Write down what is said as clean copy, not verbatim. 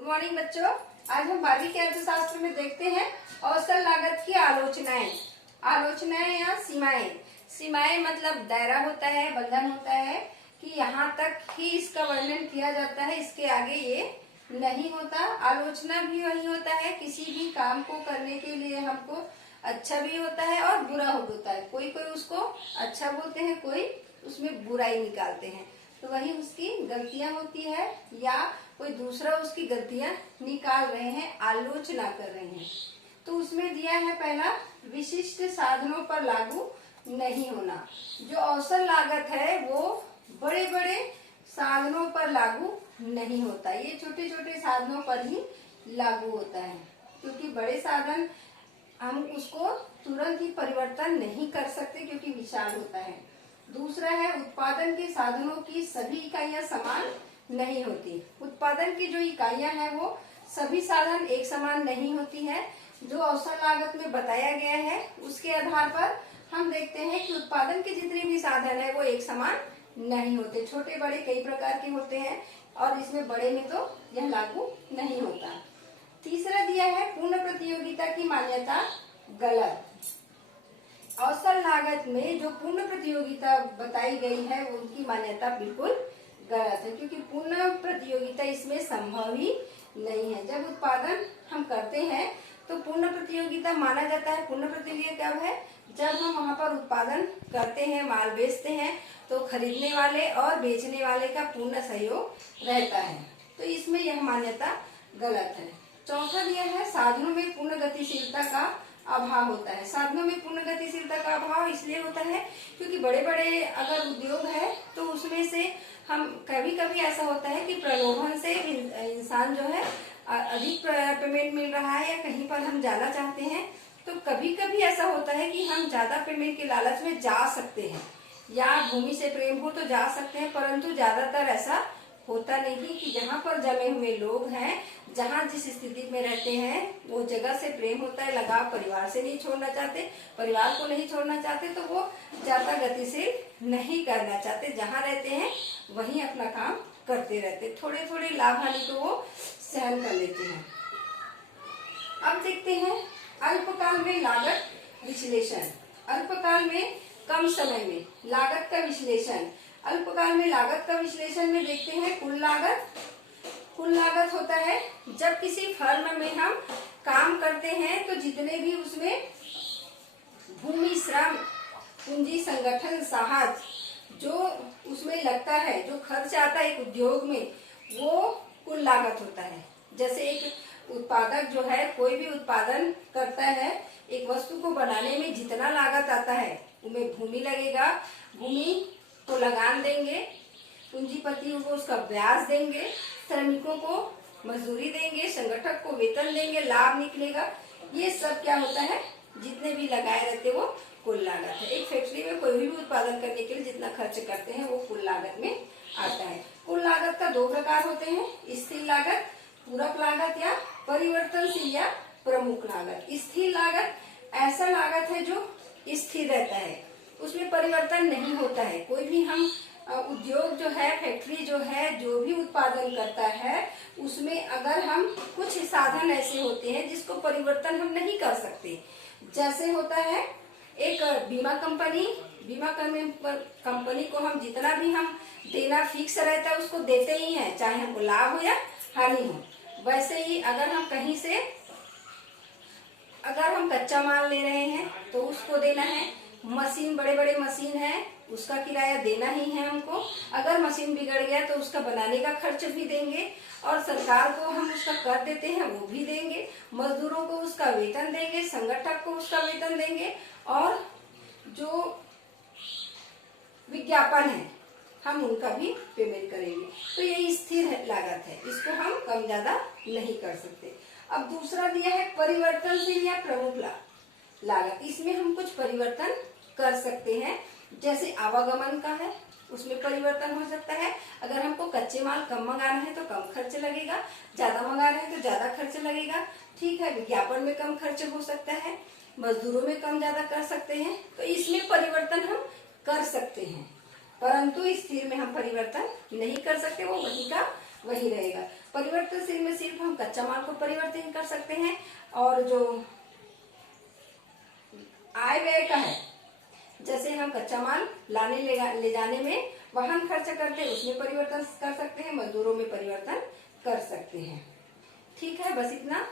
Good morning बच्चों। आज हम 12वीं के अर्थशास्त्र में देखते हैं औसत लागत की आलोचनाएं या सीमाएं। सीमाएं मतलब दायरा होता है, बंधन होता है कि यहाँ तक ही इसका वर्णन किया जाता है, इसके आगे ये नहीं होता। आलोचना भी वही होता है, किसी भी काम को करने के लिए हमको अच्छा भी होता है और बुरा होता है। कोई कोई उसको अच्छा बोलते हैं, कोई उसमें बुराई निकालते हैं, तो वही उसकी गलतियां होती है या कोई दूसरा उसकी गलतियां निकाल रहे हैं, आलोचना कर रहे हैं। तो उसमें दिया है पहला, विशिष्ट साधनों पर लागू नहीं होना। जो औसत लागत है वो बड़े बड़े साधनों पर लागू नहीं होता, ये छोटे छोटे साधनों पर ही लागू होता है, क्योंकि बड़े साधन हम उसको तुरंत ही परिवर्तन नहीं कर सकते क्योंकि विशाल होता है। दूसरा है, उत्पादन के साधनों की सभी इकाइयां समान नहीं होती। उत्पादन की जो इकाइयां हैं वो सभी साधन एक समान नहीं होती है। जो औसत लागत में बताया गया है उसके आधार पर हम देखते हैं कि उत्पादन के जितने भी साधन है वो एक समान नहीं होते, छोटे बड़े कई प्रकार के होते हैं और इसमें बड़े में तो यह लागू नहीं होता। तीसरा दिया है, पूर्ण प्रतियोगिता की मान्यता गलत। औसत लागत में जो पूर्ण प्रतियोगिता बताई गई है उनकी मान्यता बिल्कुल गलत है, क्योंकि पूर्ण प्रतियोगिता इसमें संभव ही नहीं है। जब उत्पादन हम करते हैं तो पूर्ण प्रतियोगिता माना जाता है। पूर्ण प्रतियोगिता कब है? जब हम वहाँ पर उत्पादन करते हैं, माल बेचते हैं, तो खरीदने वाले और बेचने वाले का पूर्ण सहयोग रहता है, तो इसमें यह मान्यता गलत है। चौथा दिया है, साधनों में पूर्ण गतिशीलता का अभाव होता है। साधनों में पूर्ण गतिशीलता का अभाव इसलिए होता है क्योंकि बड़े बड़े अगर उद्योग है तो उसमें से हम कभी कभी ऐसा होता है कि प्रलोभन से इंसान जो है अधिक पेमेंट मिल रहा है या कहीं पर हम जाना चाहते हैं, तो कभी कभी ऐसा होता है कि हम ज्यादा पेमेंट के लालच में जा सकते हैं या भूमि से प्रेम हो तो जा सकते हैं, परंतु ज्यादातर ऐसा होता नहीं कि जहाँ पर जमे हुए लोग हैं, जहाँ जिस स्थिति में रहते हैं वो जगह से प्रेम होता है, लगाव, परिवार से नहीं छोड़ना चाहते, परिवार को नहीं छोड़ना चाहते, तो वो ज्यादा गतिशील नहीं करना चाहते, जहाँ रहते हैं वहीं अपना काम करते रहते, थोड़े थोड़े लाभ हानि को वो सहन कर लेते हैं। अब देखते हैं अल्पकाल में लागत विश्लेषण। अल्पकाल में कम समय में लागत का विश्लेषण। अल्पकाल में लागत का विश्लेषण में देखते हैं कुल लागत। कुल लागत होता है जब किसी फर्म में हम काम करते हैं तो जितने भी उसमें भूमि, श्रम, पूंजी, संगठन, साहस जो उसमें लगता है, जो खर्च आता है एक उद्योग में, वो कुल लागत होता है। जैसे एक उत्पादक जो है कोई भी उत्पादन करता है, एक वस्तु को बनाने में जितना लागत आता है उनमें भूमि लगेगा, भूमि को लगान देंगे, पूंजीपतियों को उसका ब्याज देंगे, श्रमिकों को मजदूरी देंगे, संगठक को वेतन देंगे, लाभ निकलेगा। ये सब क्या होता है, जितने भी लगाए रहते वो कुल लागत है। एक फैक्ट्री में कोई भी उत्पादन करने के लिए जितना खर्च करते हैं वो कुल लागत में आता है। कुल लागत का दो प्रकार होते हैं, स्थिर लागत, पूरक लागत या परिवर्तनशील या प्रमुख लागत। स्थिर लागत ऐसा लागत है जो स्थिर रहता है, उसमें परिवर्तन नहीं होता है। कोई भी हम उद्योग जो है, फैक्ट्री जो है, जो भी उत्पादन करता है उसमें अगर हम कुछ साधन ऐसे होते हैं जिसको परिवर्तन हम नहीं कर सकते। जैसे होता है एक बीमा कंपनी, बीमा कंपनी को हम जितना भी हम देना फिक्स रहता है उसको देते ही हैं, चाहे हमको लाभ हो या हानि हो। वैसे ही अगर हम कहीं से अगर हम कच्चा माल ले रहे हैं तो उसको देना है, मशीन, बड़े बड़े मशीन है उसका किराया देना ही है हमको। अगर मशीन बिगड़ गया तो उसका बनाने का खर्च भी देंगे और सरकार को हम उसका कर देते हैं वो भी देंगे, मजदूरों को उसका वेतन देंगे, संगठक को उसका वेतन देंगे और जो विज्ञापन है हम उनका भी पेमेंट करेंगे। तो ये स्थिर लागत है, इसको हम कम ज्यादा नहीं कर सकते। अब दूसरा दिया है परिवर्तनशील या प्रमुख लागत। इसमें हम कुछ परिवर्तन कर सकते हैं, जैसे आवागमन का है उसमें परिवर्तन हो सकता है। अगर हमको कच्चे माल कम मंगाना है तो कम खर्च लगेगा, ज्यादा मंगा रहे हैं तो ज्यादा खर्च लगेगा, ठीक है। विज्ञापन में कम खर्च हो सकता है, मजदूरों में कम ज्यादा कर सकते हैं, तो इसमें परिवर्तन हम कर सकते हैं, परंतु स्थिर में हम परिवर्तन नहीं कर सकते, वो वही का वही रहेगा। परिवर्तनशील में सिर्फ हम कच्चा माल को परिवर्तन कर सकते हैं, और जो आय व्यय का है, जैसे हम कच्चा माल लाने ले जाने में वाहन खर्च करते हैं, उसमें परिवर्तन कर सकते हैं, मजदूरों में परिवर्तन कर सकते हैं। ठीक है, बस इतना।